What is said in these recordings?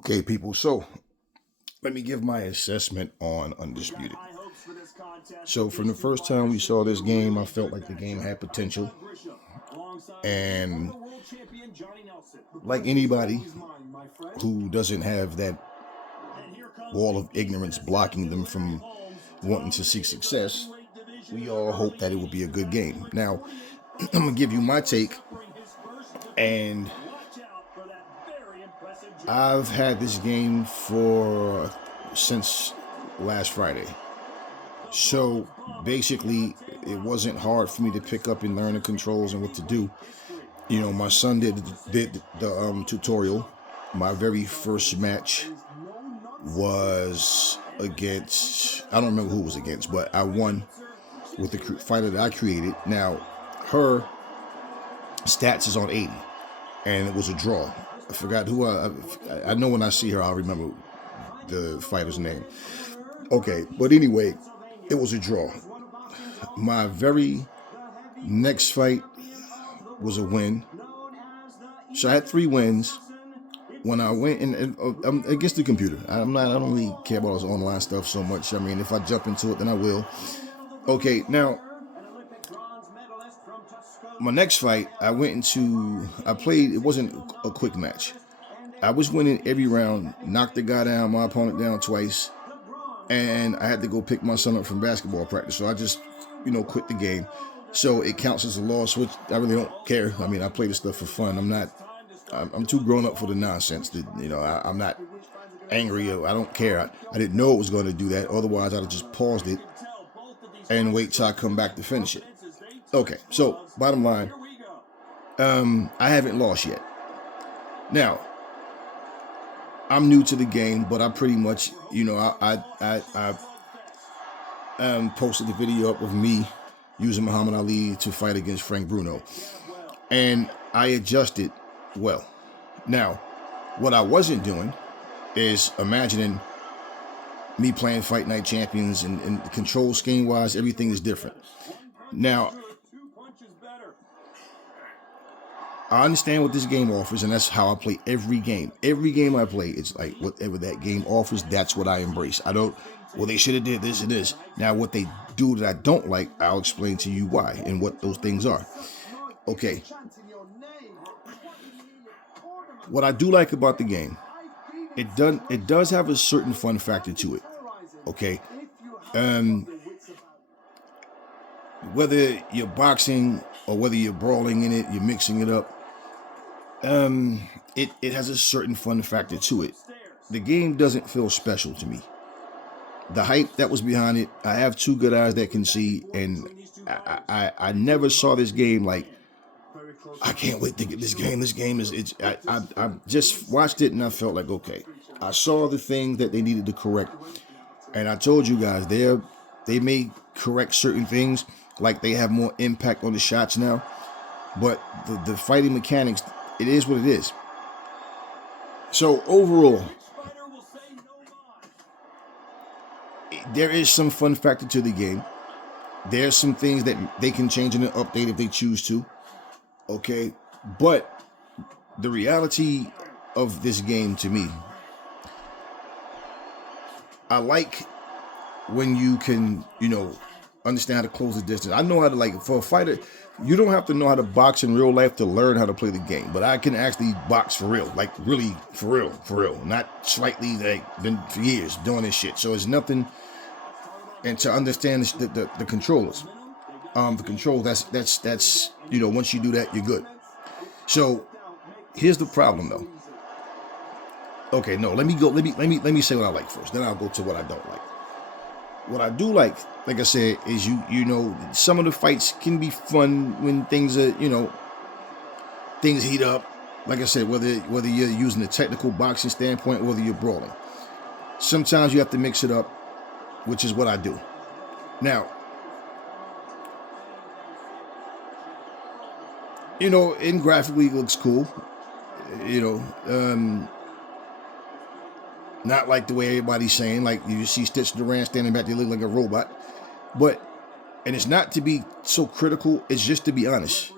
Okay, people, so let me give my assessment on Undisputed. So, from the first time we saw this game, I felt like the game had potential. And like anybody who doesn't have that wall of ignorance blocking them from wanting to see success, we all hope that it will be a good game. Now, I'm going to give you my take, and I've had this game since last Friday. So basically, it wasn't hard for me to pick up and learn the controls and what to do. You know, my son did the tutorial. My very first match was against, I don't remember who it was against, but I won with the fighter that I created. Now, her stats is on 80, and it was a draw. I forgot who I know when I see her, I'll remember the fighter's name. Okay, but anyway, it was a draw. My very next fight was a win. So I had 3 wins. When I went I'm against the computer. I don't really care about this online stuff so much. I mean, if I jump into it, then I will. Okay, now my next fight, I played, it wasn't a quick match. I was winning every round, knocked the guy down, my opponent down twice, and I had to go pick my son up from basketball practice. So I just, quit the game. So it counts as a loss, which I really don't care. I mean, I play this stuff for fun. I'm too grown up for the nonsense. I'm not angry. I don't care. I didn't know it was going to do that. Otherwise, I'd have just paused it and wait till I come back to finish it. Okay, so bottom line, I haven't lost yet. Now, I'm new to the game, but I pretty much, I posted the video up of me using Muhammad Ali to fight against Frank Bruno, and I adjusted well. Now, what I wasn't doing is imagining me playing Fight Night Champions, and the control scheme wise, everything is different. Now, I understand what this game offers, and that's how I play every game. Every game I play, it's like whatever that game offers, that's what I embrace. They should have did this and this. Now, what they do that I don't like, I'll explain to you why and what those things are. Okay. What I do like about the game, it does have a certain fun factor to it. Okay. Whether you're boxing or whether you're brawling in it, you're mixing it up. It has a certain fun factor to it. The game doesn't feel special to me. The hype that was behind it, I have 2 good eyes that can see, and I never saw this game like, I can't wait to get this game. This game is, I just watched it and I felt like, okay, I saw the things that they needed to correct. And I told you guys, they may correct certain things, like they have more impact on the shots now. But the fighting mechanics, it is what it is. So overall, there is some fun factor to the game. There's some things that they can change in the update if they choose to. Okay, but the reality of this game to me, I like when you can, understand how to close the distance. I know how to, for a fighter, you don't have to know how to box in real life to learn how to play the game, but I can actually box for real, like really for real, not slightly, been for years doing this shit. So it's nothing, and to understand the controllers. The control, that's once you do that, you're good. So here's the problem though. Okay, no, let me say what I like first, then I'll go to what I don't like. What I do like I said, is some of the fights can be fun when things are, things heat up. Like I said, whether you're using a technical boxing standpoint, whether you're brawling. Sometimes you have to mix it up, which is what I do. Now, in graphically it looks cool. Not like the way everybody's saying, like you see Stitch Duran standing back there looking like a robot. But, and it's not to be so critical, it's just to be honest.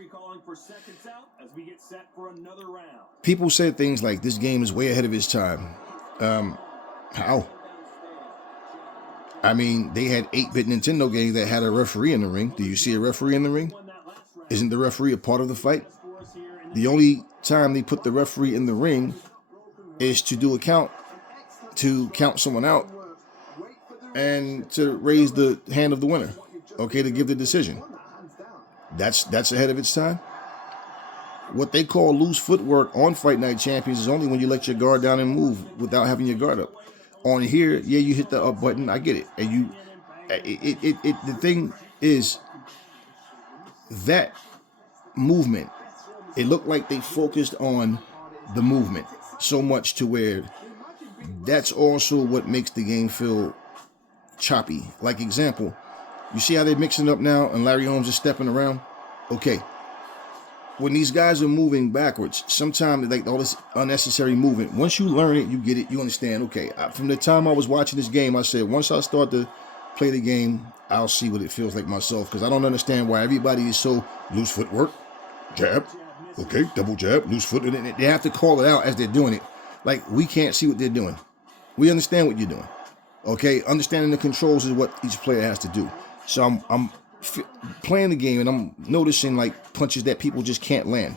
People said things like, this game is way ahead of its time. How? I mean, they had 8-bit Nintendo games that had a referee in the ring. Do you see a referee in the ring? Isn't the referee a part of the fight? The only time they put the referee in the ring is to do a count, to count someone out, and to raise the hand of the winner, okay, to give the decision. That's ahead of its time. What they call loose footwork on Fight Night Champions is only when you let your guard down and move without having your guard up. On here, yeah, you hit the up button, I get it. And the thing is, that movement, it looked like they focused on the movement so much to where that's also what makes the game feel choppy. Like example, you see how they're mixing up now and Larry Holmes is stepping around? Okay. When these guys are moving backwards, sometimes like all this unnecessary movement, once you learn it, you get it, you understand, okay, from the time I was watching this game, I said, once I start to play the game, I'll see what it feels like myself, because I don't understand why everybody is so loose footwork, jab, okay, double jab, loose foot, and they have to call it out as they're doing it. Like, we can't see what they're doing. We understand what you're doing, okay? Understanding the controls is what each player has to do. So I'm playing the game and I'm noticing like punches that people just can't land.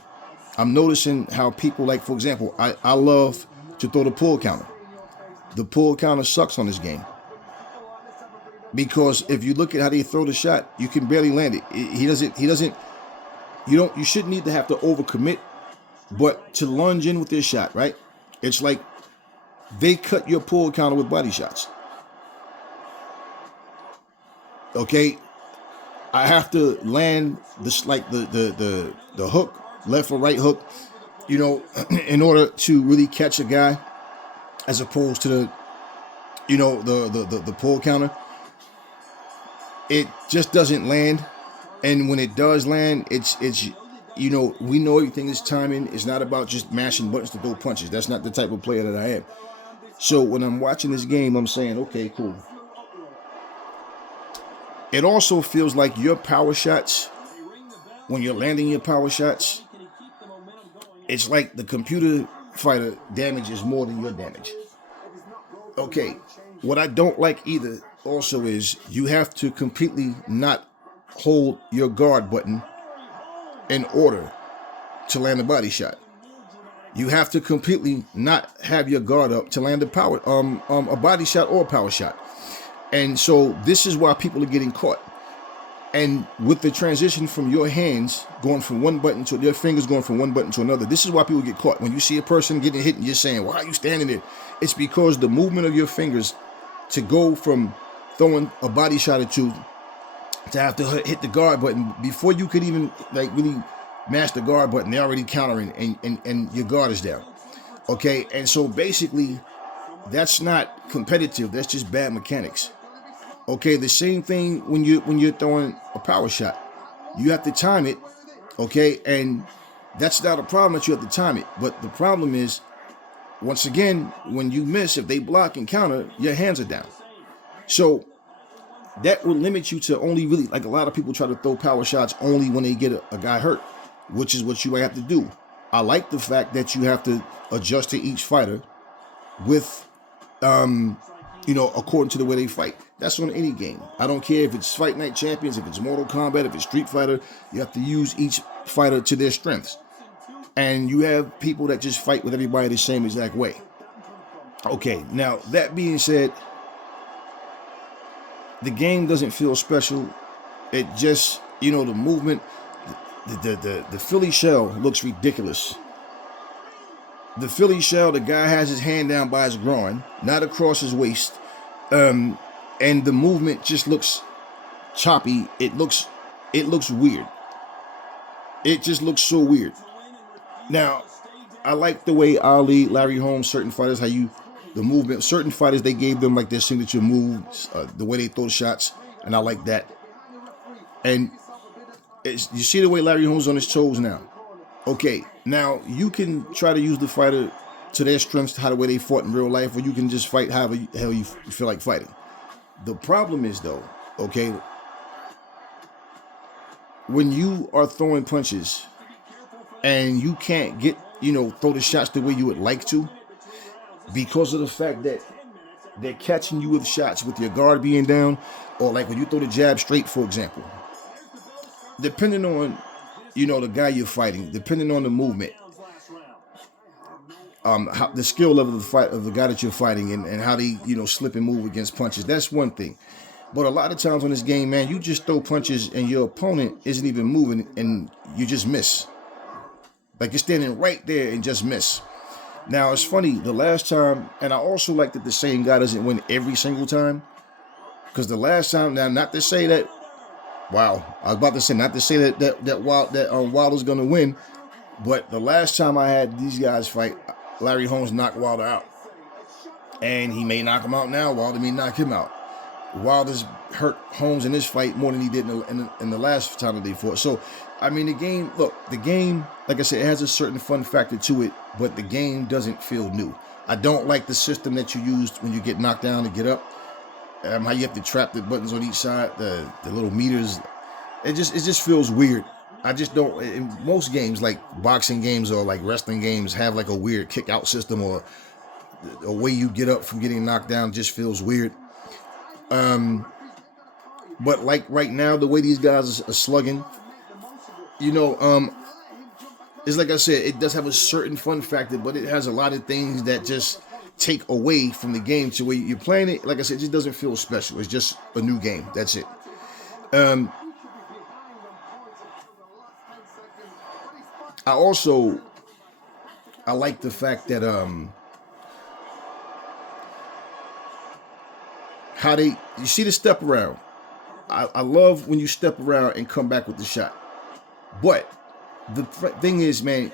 I'm noticing how people, like, for example, I love to throw the pull counter. The pull counter sucks on this game, because if you look at how they throw the shot, you can barely land it. You shouldn't need to have to overcommit, but to lunge in with this shot, right? It's like they cut your pull counter with body shots. Okay, I have to land this, like the hook, left or right hook, in order to really catch a guy, as opposed to the pull counter. It just doesn't land, and when it does land, it's we know everything is timing. It's not about just mashing buttons to throw punches. That's not the type of player that I am. So when I'm watching this game, I'm saying, okay, cool. It also feels like your power shots, when you're landing your power shots, it's like the computer fighter damage is more than your damage. Okay, what I don't like either also is you have to completely not hold your guard button in order to land a body shot. You have to completely not have your guard up to land a body shot or a power shot. And so this is why people are getting caught. And with the transition from your hands going from one button to their fingers going from one button to another, this is why people get caught. When you see a person getting hit and you're saying, why are you standing there? It's because the movement of your fingers to go from throwing a body shot or two to have to hit the guard button, before you could even really mash the guard button, they're already countering and your guard is down. Okay, and so basically that's not competitive, that's just bad mechanics. Okay, the same thing when you're throwing a power shot. You have to time it, okay? And that's not a problem that you have to time it. But the problem is, once again, when you miss, if they block and counter, your hands are down. So that will limit you to only really, like a lot of people try to throw power shots only when they get a guy hurt, which is what you might have to do. I like the fact that you have to adjust to each fighter with, according to the way they fight. That's on any game. I don't care if it's Fight Night Champions, if it's Mortal Kombat, if it's Street Fighter. You have to use each fighter to their strengths. And you have people that just fight with everybody the same exact way. Okay, now that being said, the game doesn't feel special. It just, the movement, the Philly shell looks ridiculous. The Philly shell, the guy has his hand down by his groin, not across his waist. And the movement just looks choppy. It looks weird. It just looks so weird. Now, I like the way Ali, Larry Holmes, certain fighters, the movement, certain fighters, they gave them like their signature moves, the way they throw shots, and I like that. And you see the way Larry Holmes on his toes now. Okay, now you can try to use the fighter to their strengths, how the way they fought in real life, or you can just fight however the hell you feel like fighting. The problem is, though, okay, when you are throwing punches and you can't get, throw the shots the way you would like to, because of the fact that they're catching you with shots with your guard being down, or like when you throw the jab straight, for example. Depending on, the guy you're fighting, depending on the movement, how, the skill level of the fight of the guy that you're fighting, and how they, slip and move against punches. That's one thing. But a lot of times on this game, man, you just throw punches and your opponent isn't even moving and you just miss. Like you're standing right there and just miss. Now, it's funny, the last time, and I also like that the same guy doesn't win every single time. Because the last time, now, not to say that, wow, I was about to say, not to say that Wilder's going to win, but the last time I had these guys fight, Larry Holmes knocked Wilder out. And he may knock him out now, Wilder may knock him out. Wilder's hurt Holmes in this fight more than he did in the last time that they fought. So, I mean, the game, like I said, it has a certain fun factor to it, but the game doesn't feel new. I don't like the system that you used when you get knocked down to get up. How you have to trap the buttons on each side, the little meters. It just feels weird. I just don't. In most games, like boxing games or like wrestling games, have like a weird kick out system, or a way you get up from getting knocked down just feels weird. But like right now, the way these guys are slugging, it's like I said, it does have a certain fun factor, but it has a lot of things that just take away from the game to where you're playing it. Like I said, it just doesn't feel special. It's just a new game. That's it. I like the fact that you see the step around. I love when you step around and come back with the shot. But the thing is, man,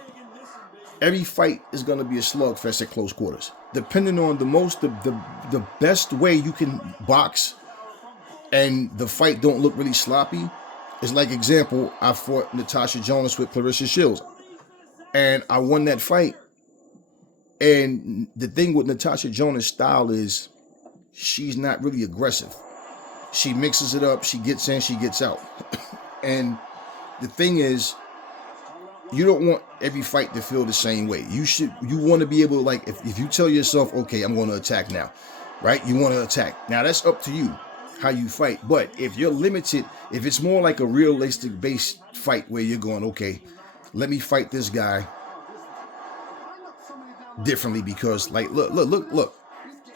every fight is going to be a slugfest at close quarters. Depending on the best way you can box and the fight don't look really sloppy is, like, example, I fought Natasha Jonas with Clarissa Shields. And I won that fight. And the thing with Natasha Jonas' style is she's not really aggressive. She mixes it up. She gets in, she gets out. And the thing is, you don't want every fight to feel the same way. You want to be able to, like, if you tell yourself, okay, I'm going to attack now, right? You want to attack. Now, that's up to you, how you fight. But if you're limited, if it's more like a realistic based fight where you're going, okay, let me fight this guy differently because, like, look.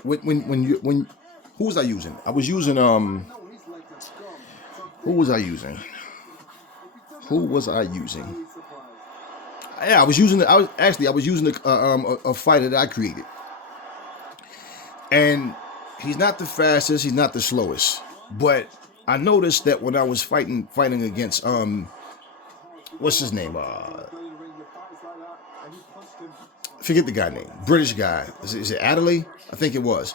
When who was I using? I was using who was I using? Yeah, I was using a fighter that I created, and he's not the fastest, he's not the slowest, but I noticed that when I was fighting against what's his name? Forget the guy name. British guy. Is it Adelaide? I think it was.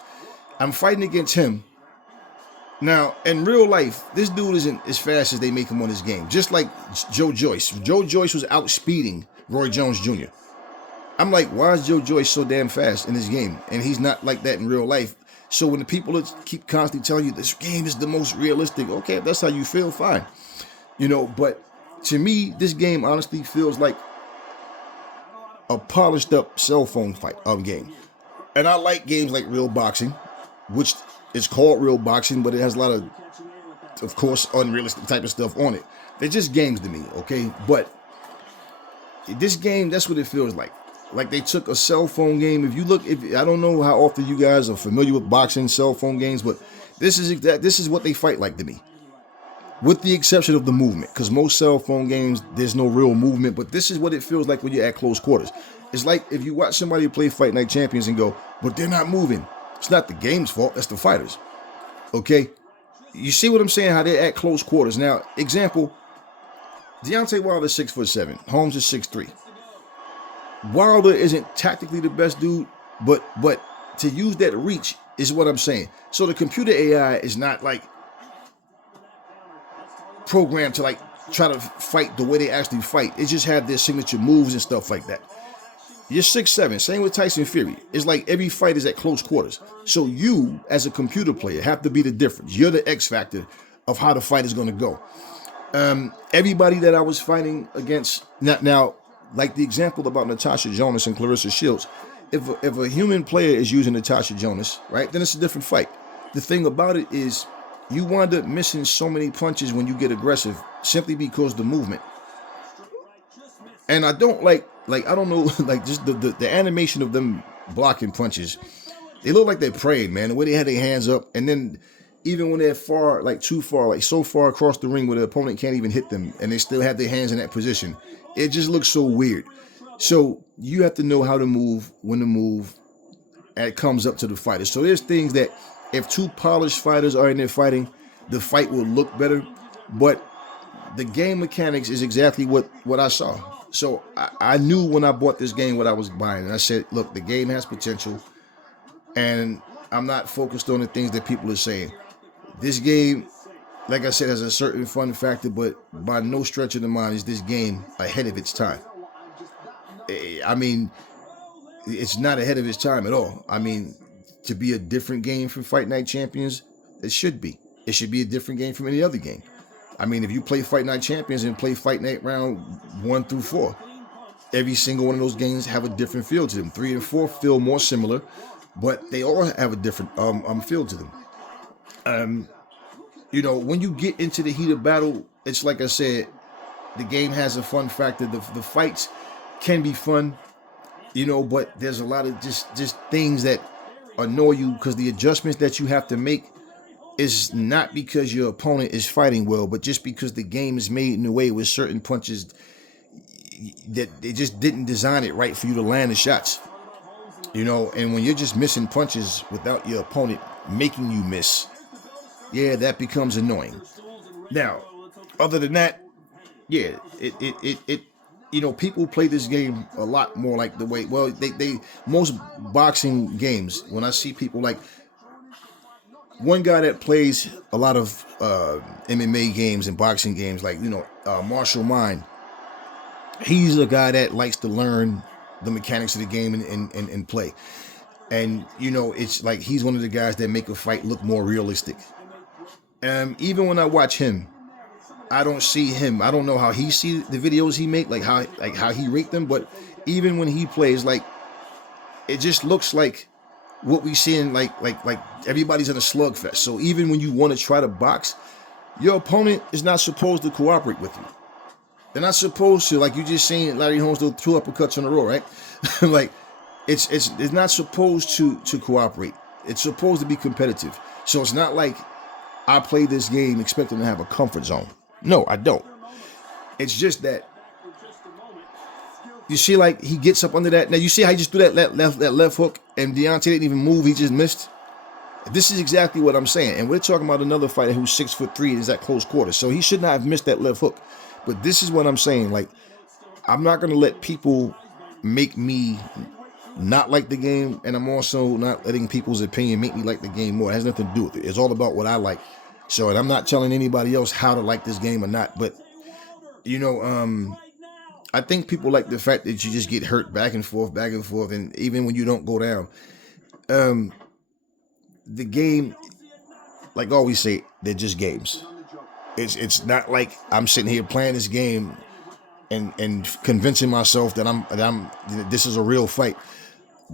I'm fighting against him. Now, in real life, this dude isn't as fast as they make him on this game. Just like Joe Joyce. Joe Joyce was outspeeding Roy Jones Jr. I'm like, why is Joe Joyce so damn fast in this game? And he's not like that in real life. So when the people keep constantly telling you this game is the most realistic, okay, if that's how you feel, fine. But to me, this game honestly feels like a polished up cell phone game. And I like games like Real Boxing, which is called Real Boxing, but it has a lot of course, unrealistic type of stuff on it. They're just games to me, okay? But this game, that's what it feels like. Like they took a cell phone game. I don't know how often you guys are familiar with boxing cell phone games, but this is what they fight like to me. With the exception of the movement, because most cell phone games, there's no real movement, but this is what it feels like when you're at close quarters. It's like if you watch somebody play Fight Night Champions and go, but they're not moving. It's not the game's fault, that's the fighters. Okay? You see what I'm saying? How they're at close quarters. Now, example, Deontay Wilder is 6'7", Holmes is 6'3". Wilder isn't tactically the best dude, but to use that reach is what I'm saying. So the computer AI is not like programmed to like try to fight the way they actually fight. It just have their signature moves and stuff like that. You're 6'7", same with Tyson Fury. It's like every fight is at close quarters. So you, as a computer player, have to be the difference. You're the X factor of how the fight is going to go. Everybody that I was fighting against, now, like the example about Natasha Jonas and Clarissa Shields, if a human player is using Natasha Jonas, right, then it's a different fight. The thing about it is you wind up missing so many punches when you get aggressive simply because the movement. And I don't like I don't know, like just the animation of them blocking punches. They look like they're praying, man. The way they had their hands up, and then even when they're far, like too far, like so far across the ring where the opponent can't even hit them, and they still have their hands in that position, it just looks so weird. So you have to know how to move, when to move, and it comes up to the fighter. So there's things that if two polished fighters are in there fighting, the fight will look better. But the game mechanics is exactly what I saw. So I knew when I bought this game what I was buying. And I said, look, the game has potential, and I'm not focused on the things that people are saying. This game, like I said, has a certain fun factor, but by no stretch of the mind is this game ahead of its time. I mean, it's not ahead of its time at all. I mean, to be a different game from Fight Night Champions, it should be. It should be a different game from any other game. I mean, if you play Fight Night Champions and play Fight Night round 1 through 4, every single one of those games have a different feel to them. 3 and 4 feel more similar, but they all have a different feel to them. You know, when you get into the heat of battle, it's like I said, the game has a fun factor. The fights can be fun, you know, but there's a lot of just things that annoy you because the adjustments that you have to make is not because your opponent is fighting well, but just because the game is made in a way with certain punches that they just didn't design it right for you to land the shots. You know, and when you're just missing punches without your opponent making you miss, yeah, that becomes annoying. Now, other than that, yeah, it you know, people play this game a lot more like the way, well, they most boxing games, when I see people like one guy that plays a lot of MMA games and boxing games, like, you know, Marshall Mind, he's a guy that likes to learn the mechanics of the game and play. And, you know, it's like he's one of the guys that make a fight look more realistic. Even when I watch him, I don't see him. I don't know how he see the videos he make, like how he rate them. But even when he plays, like, it just looks like what we see in like everybody's in a slugfest. So even when you want to try to box, your opponent is not supposed to cooperate with you. They're not supposed to, like you just seen Larry Holmes do 2 uppercuts in a row, right? Like it's not supposed to cooperate. It's supposed to be competitive. So it's not like I play this game expecting to have a comfort zone. No, I don't. It's just that you see, like, he gets up under that. Now you see how he just threw that left hook, and Deontay didn't even move. He just missed. This is exactly what I'm saying. And we're talking about another fighter who's 6'3" and is at close quarters. So he should not have missed that left hook. But this is what I'm saying. Like, I'm not going to let people make me not like the game, and I'm also not letting people's opinion make me like the game more. It has nothing to do with it. It's all about what I like. So, and I'm not telling anybody else how to like this game or not. But, you know, I think people like the fact that you just get hurt back and forth, and even when you don't go down. The game, like I always say, they're just games. It's not like I'm sitting here playing this game and convincing myself that this is a real fight.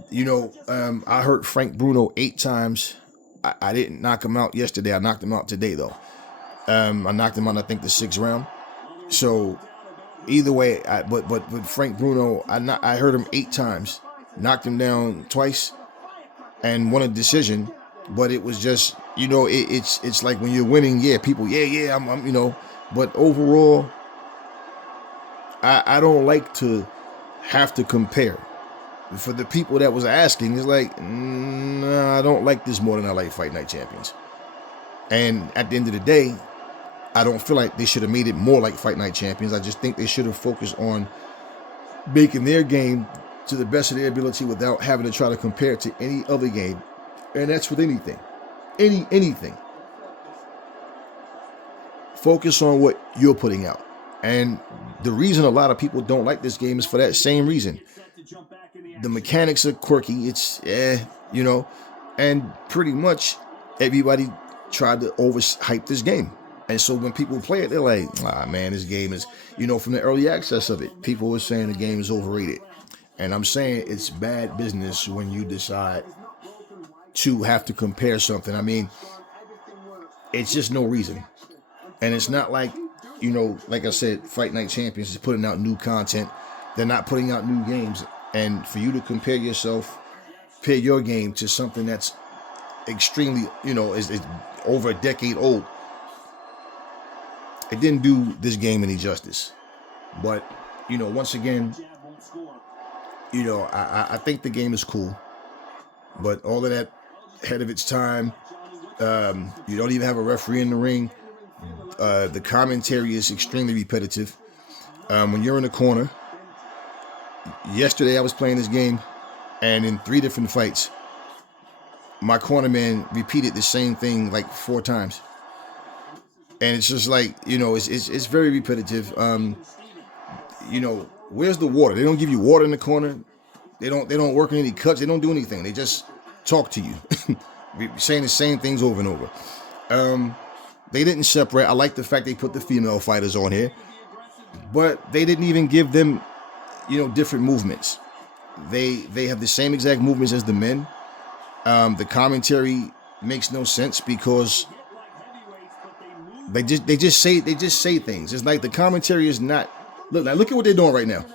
You know, I hurt Frank Bruno 8 times. I didn't knock him out yesterday. I knocked him out today, though. I knocked him out, I think, the 6th round. So either way, but with Frank Bruno, I hurt him 8 times, knocked him down twice, and won a decision. But it was just, you know, it's like when you're winning, yeah, people, I'm you know, but overall, I don't like to have to compare. For the people that was asking, it's like, nah, I don't like this more than I like Fight Night Champions. And at the end of the day, I don't feel like they should have made it more like Fight Night Champions. I just think they should have focused on making their game to the best of their ability without having to try to compare it to any other game. And that's with anything. Anything. Focus on what you're putting out. And the reason a lot of people don't like this game is for that same reason. The mechanics are quirky. It's, you know, and pretty much everybody tried to overhype this game. And so when people play it, they're like, man, this game is, you know, from the early access of it, people were saying the game is overrated. And I'm saying it's bad business when you decide to have to compare something. I mean, it's just no reason. And it's not like, like I said, Fight Night Champions is putting out new content. They're not putting out new games. And for you to compare your game to something that's extremely, is over a decade old, it didn't do this game any justice. But, once again, I think the game is cool. But all of that ahead of its time, you don't even have a referee in the ring. The commentary is extremely repetitive. When you're in the corner, yesterday I was playing this game, and in 3 different fights, my corner man repeated the same thing like 4 times. And it's just like, it's very repetitive. Where's the water? They don't give you water in the corner. They don't work on any cuts. They don't do anything. They just talk to you, saying the same things over and over. They didn't separate. I like the fact they put the female fighters on here, but they didn't even give them, different movements. They have the same exact movements as the men. The commentary makes no sense because they just say things. It's like the commentary is not. Look at what they're doing right now.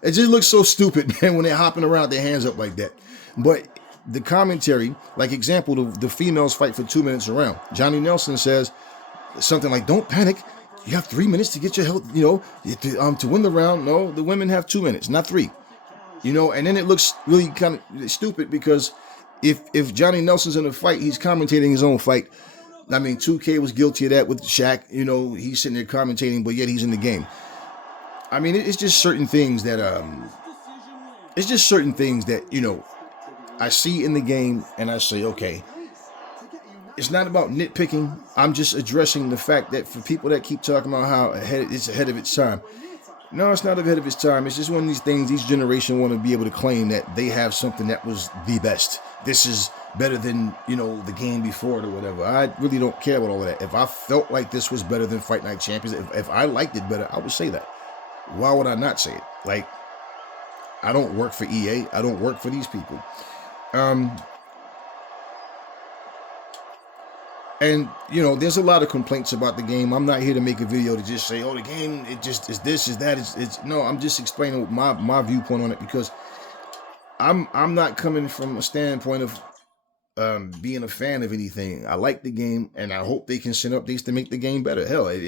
It just looks so stupid, man, when they're hopping around with their hands up like that. But the commentary, like example, the females fight for 2 minutes around. Johnny Nelson says something like, "Don't panic. You have 3 minutes to get your health, to win the round." No, the women have 2 minutes, not 3. And then it looks really kind of stupid because if Johnny Nelson's in a fight, he's commentating his own fight. I mean, 2K was guilty of that with Shaq. He's sitting there commentating, but yet he's in the game. I mean, it's just certain things that I see in the game, and I say, okay, it's not about nitpicking. I'm just addressing the fact that for people that keep talking about how it's ahead of its time. No, it's not ahead of its time. It's just one of these things. Each generation want to be able to claim that they have something that was the best. This is better than, the game before it or whatever. I really don't care about all of that. If I felt like this was better than Fight Night Champions, if I liked it better, I would say that. Why would I not say it? Like, I don't work for EA. I don't work for these people. And, there's a lot of complaints about the game. I'm not here to make a video to just say, oh, the game, it just is this, is that. No, I'm just explaining my viewpoint on it because I'm not coming from a standpoint of being a fan of anything. I like the game, and I hope they can send updates to make the game better. Hell, if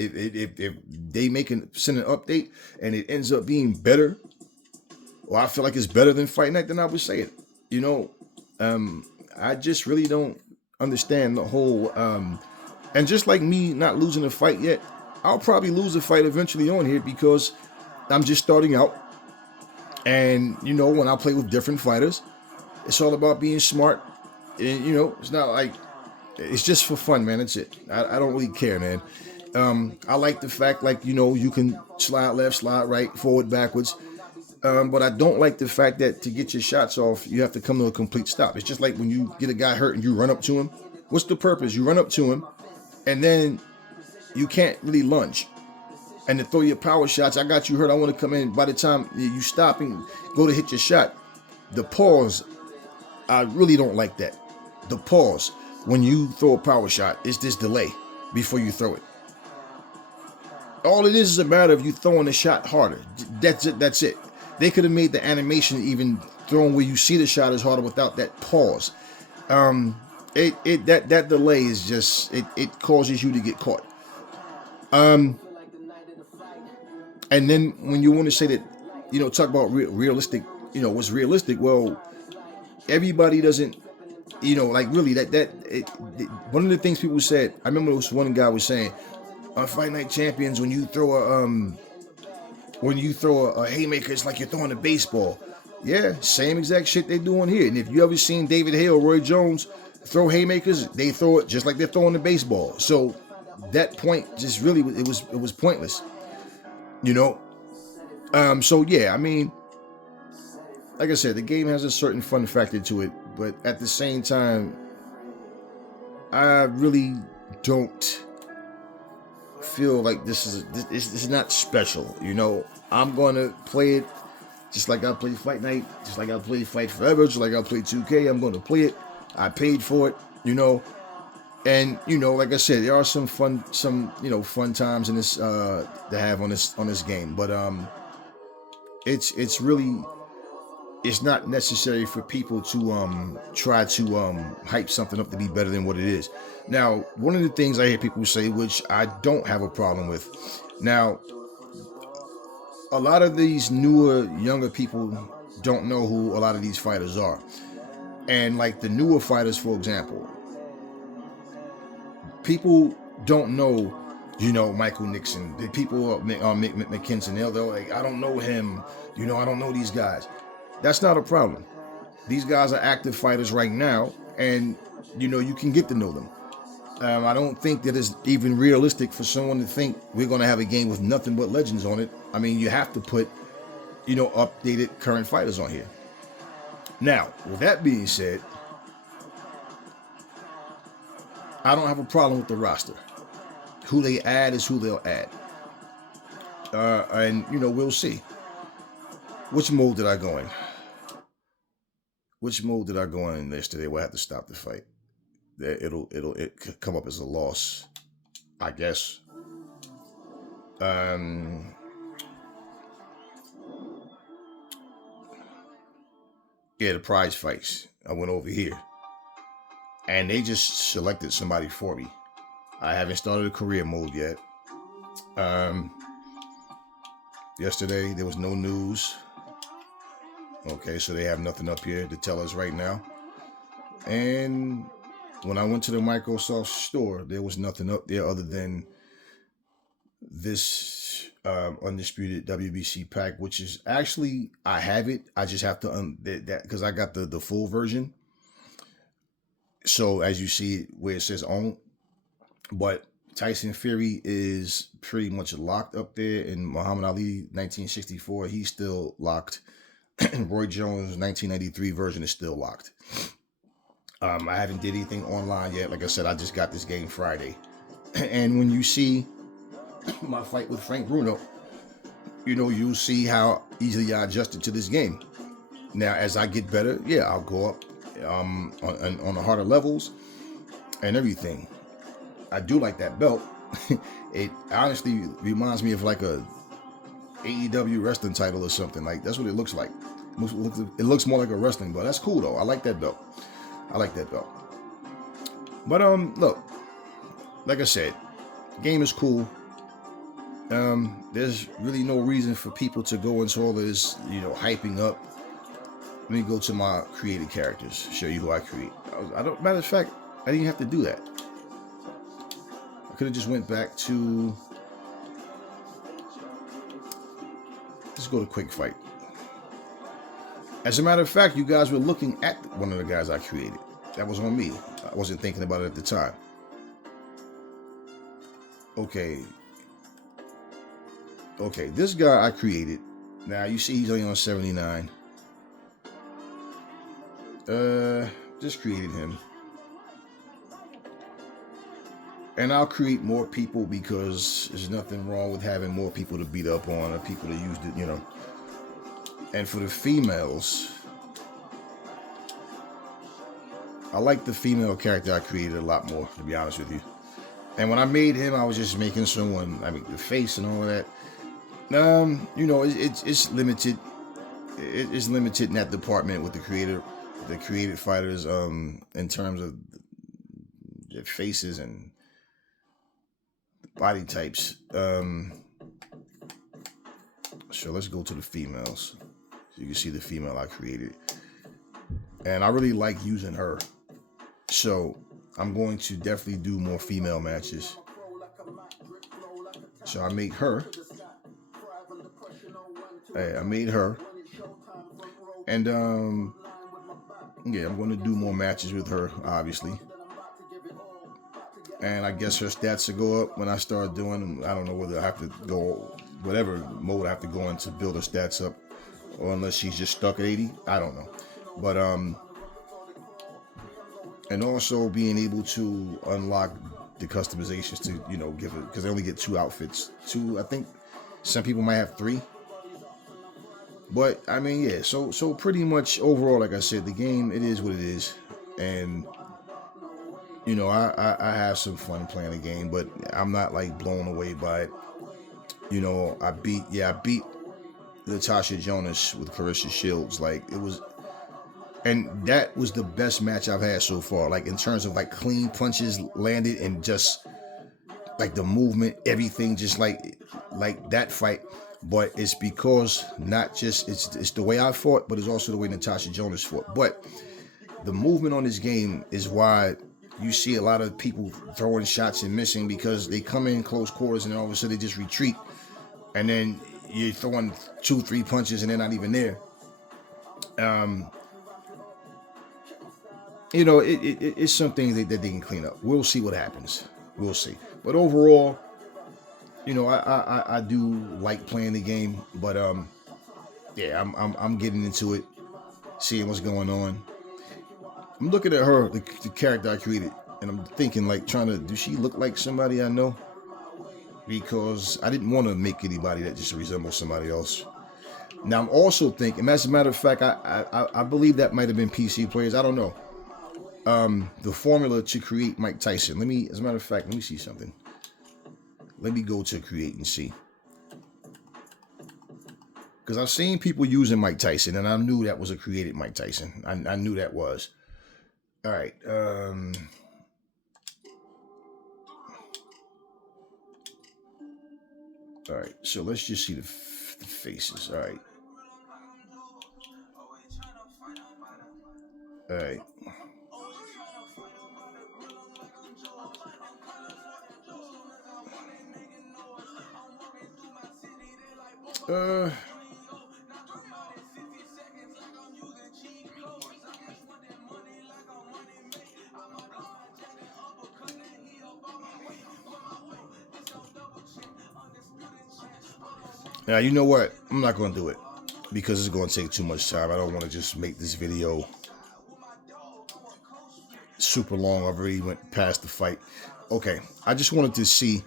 they send an update and it ends up being better, or I feel like it's better than Fight Night, then I would say it. I just really don't understand the whole. And just like me not losing a fight yet, I'll probably lose a fight eventually on here because I'm just starting out. And when I play with different fighters, it's all about being smart. And, it's not like, it's just for fun, man. That's it. I don't really care, man. I like the fact, like, you can slide left, slide right, forward, backwards. But I don't like the fact that to get your shots off, you have to come to a complete stop. It's just like when you get a guy hurt and you run up to him. What's the purpose? You run up to him, and then you can't really lunge. And to throw your power shots, I got you hurt, I want to come in. By the time you stop and go to hit your shot, the pause, I really don't like that. The pause, when you throw a power shot, is this delay before you throw it. All it is a matter of you throwing the shot harder. That's it. That's it. They could have made the animation even throwing where you see the shot is harder without that pause. That delay is just it causes you to get caught. And then when you want to say that, talk about realistic, what's realistic? Well, everybody doesn't, really one of the things people said. I remember this one guy was saying on Fight Night Champions, when you throw a haymaker, it's like you're throwing a baseball. Yeah, same exact shit they do on here. And if you ever seen David Hale, Roy Jones throw haymakers, they throw it just like they're throwing the baseball. So that point just really, it was pointless. So yeah, I mean, like I said, the game has a certain fun factor to it, but at the same time, I really don't feel like this is not special. I'm going to play it Just like I play Fight Night, just like I play Fight Forever, just like I play 2K, I'm going to play it. I paid for it, And like I said, there are some fun times in this to have on this game, but it's not necessary for people to try to hype something up to be better than what it is. Now, one of the things I hear people say, which I don't have a problem with, now a lot of these newer, younger people don't know who a lot of these fighters are, and like the newer fighters, for example. People don't know, Michael Nixon. The people, McKinson, they're like, I don't know him. I don't know these guys. That's not a problem. These guys are active fighters right now, and you can get to know them. I don't think that it's even realistic for someone to think we're going to have a game with nothing but legends on it. I mean, you have to put, updated current fighters on here. Now, with that being said, I don't have a problem with the roster. Who they add is who they'll add. And we'll see. Which mode did I go in? Which mode did I go in yesterday where I had to stop the fight? It'll come up as a loss, I guess. Yeah, the prize fights. I went over here. And they just selected somebody for me. I haven't started a career mode yet. Yesterday, there was no news. Okay, so they have nothing up here to tell us right now. And when I went to the Microsoft store, there was nothing up there other than this Undisputed WBC pack, which is actually, I have it. I just have to, that because I got the full version. So as you see where it says own, but Tyson Fury is pretty much locked up there, and Muhammad Ali 1964, he's still locked. Roy Jones 1993 version is still locked. I haven't did anything online yet. Like I said, I just got this game Friday. And when you see my fight with Frank Bruno, you'll see how easily I adjusted to this game. Now, as I get better, yeah, I'll go up on the harder levels and everything. I do like that belt. It honestly reminds me of like a AEW wrestling title or something. Like, that's what it looks like. It looks more like a wrestling belt. That's cool though. I like that belt. But look, like I said, game is cool. There's really no reason for people to go into all this, hyping up. Let me go to my created characters, show you who I create. Matter of fact, I didn't have to do that. I could have just went back to, let's go to quick fight. As a matter of fact, you guys were looking at one of the guys I created. That was on me. I wasn't thinking about it at the time. Okay, this guy I created. Now you see he's only on 79. Just created him. And I'll create more people because there's nothing wrong with having more people to beat up on or people to use it, And for the females, I like the female character I created a lot more, to be honest with you. And when I made him, I was just making someone, the face and all of that. It's limited. It's limited in that department with the created fighters, in terms of their faces and body types. So let's go to the females. So you can see the female I created. And I really like using her. So I'm going to definitely do more female matches. So I made her. I made her. And yeah, I'm going to do more matches with her, obviously. And I guess her stats will go up when I start doing them. I don't know whether I have to go, whatever mode I have to go in to build her stats up, or unless she's just stuck at 80. I don't know. But, and also being able to unlock the customizations to, give it, because they only get 2 outfits. 2, I think some people might have 3. But I mean, yeah. So pretty much overall, like I said, the game, it is what it is, and I have some fun playing the game, but I'm not like blown away by it. I beat Natasha Jonas with Carissa Shields. Like it was, and that was the best match I've had so far. Like in terms of like clean punches landed and just like the movement, everything, just like that fight. But it's because not just it's the way I fought, but it's also the way Natasha Jonas fought. But the movement on this game is why you see a lot of people throwing shots and missing, because they come in close quarters and all of a sudden they just retreat, and then you're throwing 2, 3 punches and they're not even there. Um, it's some things that they can clean up. We'll see what happens. We'll see. But overall, I do like playing the game, but yeah, I'm getting into it, seeing what's going on. I'm looking at her, the character I created, and I'm thinking like, does she look like somebody I know? Because I didn't want to make anybody that just resembles somebody else. Now I'm also thinking, as a matter of fact, I believe that might have been PC players. I don't know. The formula to create Mike Tyson. As a matter of fact, let me see something. Let me go to create and see. Because I've seen people using Mike Tyson, and I knew that was a created Mike Tyson. I knew that was. All right. All right. So let's just see the faces. All right. All right. Uh. Now, you know what? I'm not going to do it because it's going to take too much time. I don't want to just make this video super long. I've already went past the fight. Okay. I just wanted to see,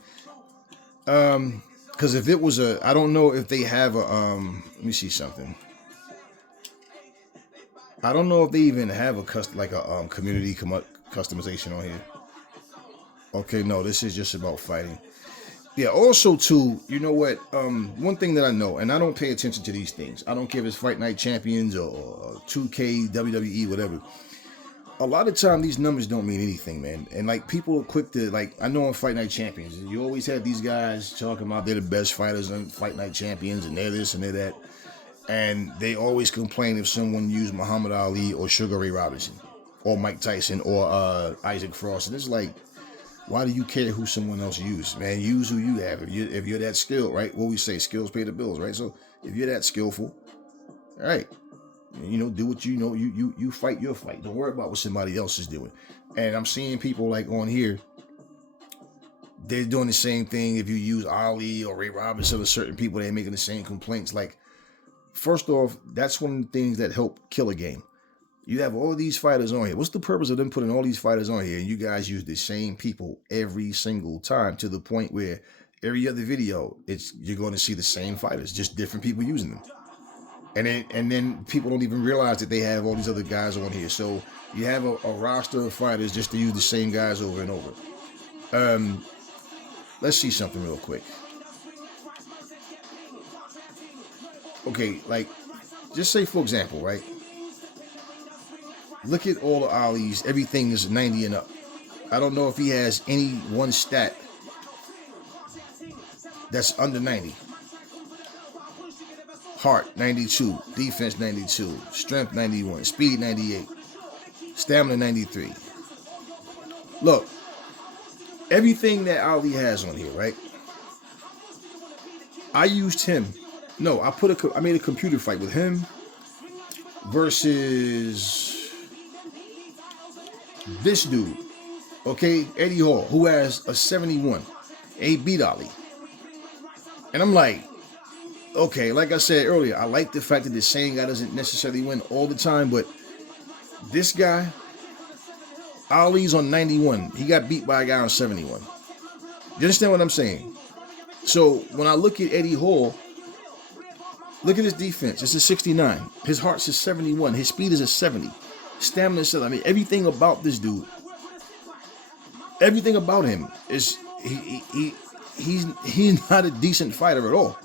because if it was I don't know if they have let me see something. I don't know if they even have a community customization on here. Okay, no, this is just about fighting. Yeah, also too, you know what? One thing that I know, and I don't pay attention to these things. I don't care if it's Fight Night Champions or 2K, WWE, whatever. A lot of time these numbers don't mean anything, man. And like people are quick to I know on Fight Night Champions, you always have these guys talking about they're the best fighters on Fight Night Champions and they're this and they're that. And they always complain if someone used Muhammad Ali or Sugar Ray Robinson or Mike Tyson or Isaac Frost. And it's like, why do you care who someone else uses, man? Use who you have. If you're that skilled, right? What we say, skills pay the bills, right? So if you're that skillful, all right, do what you know. You fight your fight. Don't worry about what somebody else is doing. And I'm seeing people like on here, they're doing the same thing. If you use Ali or Ray Robinson or certain people, they're making the same complaints. Like, first off, that's one of the things that help kill a game. You have all of these fighters on here. What's the purpose of them putting all these fighters on here? And you guys use the same people every single time, to the point where every other video, you're going to see the same fighters, just different people using them. And then people don't even realize that they have all these other guys on here. So you have a roster of fighters just to use the same guys over and over. Let's see something real quick. Okay, like, just say for example, right? Look at all the Ali's. Everything is 90 and up. I don't know if he has any one stat that's under 90. Heart 92, defense 92, strength 91, speed 98, stamina 93. Look, everything that Ali has on here, right? I used him. No, I made a computer fight with him versus this dude, okay, Eddie Hall, who has a 71. He beat Ali. And I'm like, okay, like I said earlier, I like the fact that the same guy doesn't necessarily win all the time, but this guy, Ali's on 91. He got beat by a guy on 71. You understand what I'm saying? So when I look at Eddie Hall, Look at his defense. It's a 69. His heart's a 71. His speed is a 70. Stamina is 7. I mean, everything about this dude, everything about him is he's not a decent fighter at all.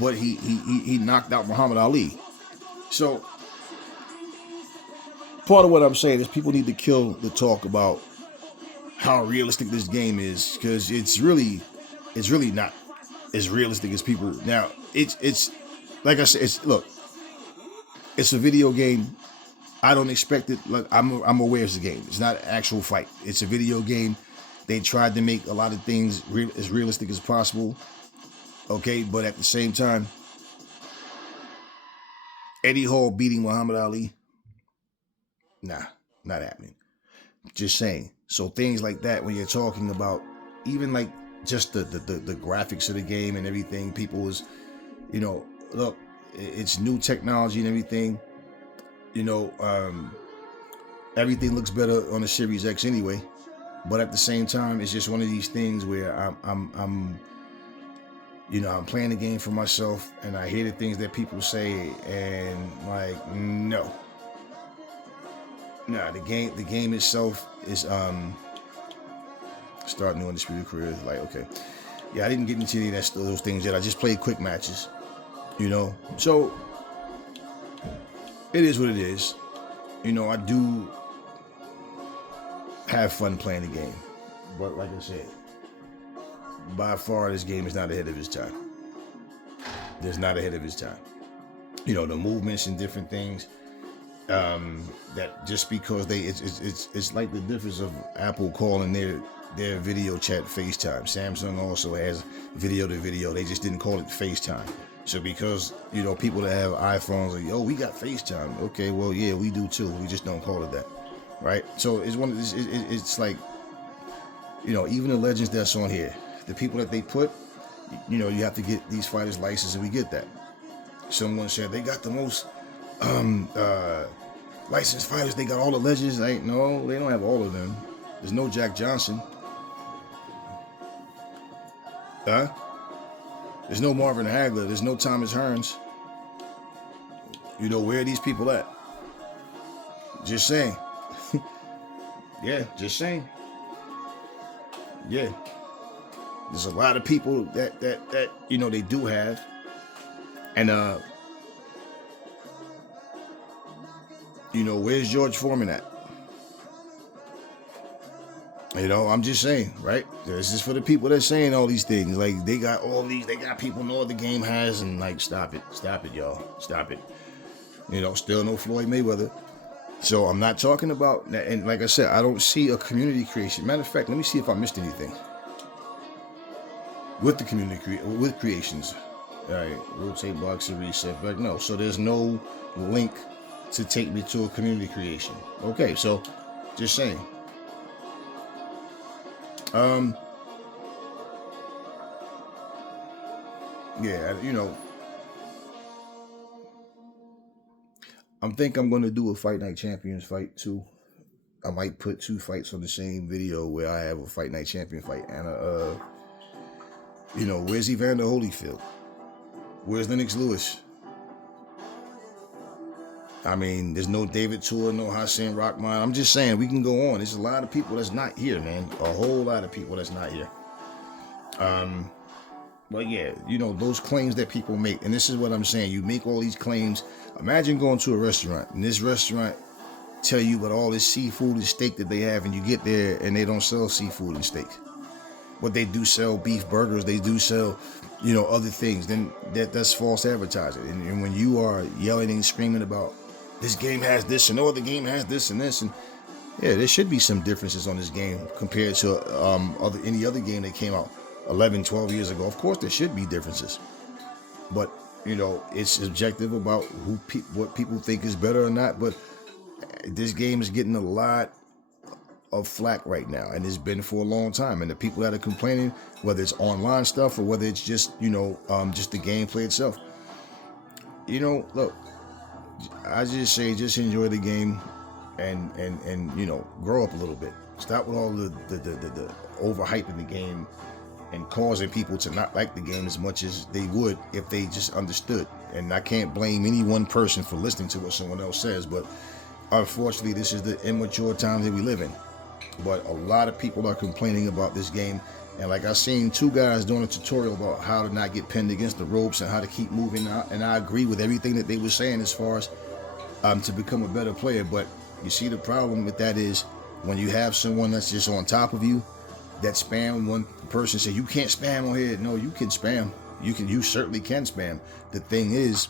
But he knocked out Muhammad Ali. So part of what I'm saying is people need to kill the talk about how realistic this game is, because it's really not as realistic as people. Now it's like I said, it's a video game. I don't expect it. Like I'm aware it's a game. It's not an actual fight. It's a video game. They tried to make a lot of things as realistic as possible. Okay, but at the same time, Eddie Hall beating Muhammad Ali, nah, not happening. Just saying. So things like that, when you're talking about even like just the graphics of the game and everything, people is, look, it's new technology and everything. Everything looks better on the Series X anyway. But at the same time, it's just one of these things where I'm playing the game for myself, and I hear the things that people say, and like, no. Nah, the game itself is start new undisputed career. Like, okay, yeah, I didn't get into any of those things yet. I just played quick matches, So it is what it is. I do have fun playing the game, but like I said, by far this game is not ahead of its time. It's not ahead of its time. The movements and different things. That just because it's like the difference of Apple calling their video chat FaceTime. Samsung also has video to video. They just didn't call it FaceTime. So because people that have iPhones are like, we got FaceTime. Okay, well yeah, we do too. We just don't call it that, right? So it's one of this. It's like even the legends that's on here, the people that they put, you have to get these fighters licensed, and we get that. Someone said they got the most licensed fighters. They got all the legends. No, they don't have all of them. There's no Jack Johnson. There's no Marvin Hagler. There's no Thomas Hearns. Where are these people at? Just saying. Yeah, just saying. Yeah. There's a lot of people that they do have. And where's George Foreman at? I'm just saying, right? This is for the people that's saying all these things. Like, they got people know what the game has, and like, stop it, y'all, stop it. Still no Floyd Mayweather. So I'm not talking about that. And like I said, I don't see a community creation. Matter of fact, let me see if I missed anything with the community with creations. All right, rotate box and reset back. No, so there's no link to take me to a community creation. Okay, so just saying. Yeah, I'm going to do a Fight Night Champions fight too. I might put 2 fights on the same video where I have a Fight Night Champion fight and where's Evander Holyfield? Where's Lennox Lewis? I mean, there's no David Tua, no Hassan Rahman. I'm just saying, we can go on. There's a lot of people that's not here, man. A whole lot of people that's not here. But yeah, those claims that people make, and this is what I'm saying. You make all these claims. Imagine going to a restaurant, and this restaurant tell you about all this seafood and steak that they have, and you get there and they don't sell seafood and steak. But they do sell beef burgers. They do sell, other things. Then that's false advertising. And when you are yelling and screaming about this game has this and no other game has this and this, and yeah, there should be some differences on this game compared to any other game that came out 11, 12 years ago. Of course, there should be differences, but it's subjective about what people think is better or not. But this game is getting a lot of flack right now, and it's been for a long time. And the people that are complaining, whether it's online stuff or whether it's just just the gameplay itself, look, I just say, just enjoy the game and grow up a little bit. Stop with all the overhyping the game and causing people to not like the game as much as they would if they just understood. And I can't blame any one person for listening to what someone else says, but unfortunately, this is the immature times that we live in. But a lot of people are complaining about this game. And like I seen two guys doing a tutorial about how to not get pinned against the ropes and how to keep moving. And I agree with everything that they were saying as far as to become a better player. But you see, the problem with that is when you have someone that's just on top of you, that spam, one person say, you can't spam on here. No, you can spam. You certainly can spam. The thing is,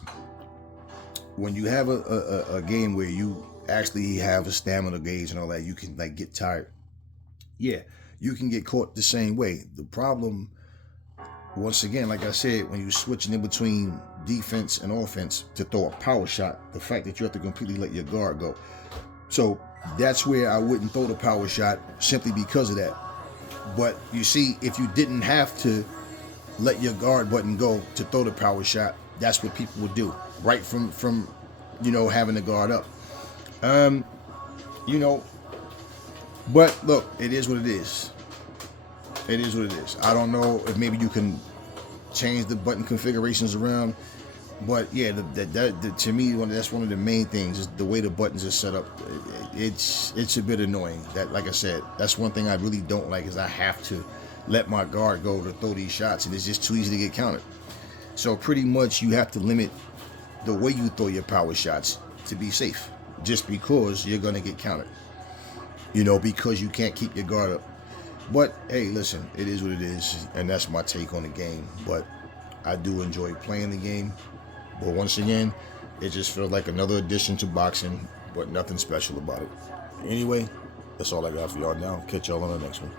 when you have a game where you actually have a stamina gauge and all that, you can like get tired. Yeah, you can get caught the same way. The problem, once again, like I said, when you're switching in between defense and offense to throw a power shot, the fact that you have to completely let your guard go. So that's where I wouldn't throw the power shot, simply because of that. But you see, if you didn't have to let your guard button go to throw the power shot, that's what people would do, right from having the guard up. But look, it is what it is. It is what it is. I don't know if maybe you can change the button configurations around, but yeah, to me, that's one of the main things is the way the buttons are set up. It's a bit annoying. That, like I said, that's one thing I really don't like, is I have to let my guard go to throw these shots, and it's just too easy to get countered. So pretty much you have to limit the way you throw your power shots to be safe, just because you're gonna get countered. Because you can't keep your guard up. But hey, listen, it is what it is, and that's my take on the game. But I do enjoy playing the game. But once again, it just feels like another addition to boxing, but nothing special about it. Anyway, that's all I got for y'all now. Catch y'all on the next one.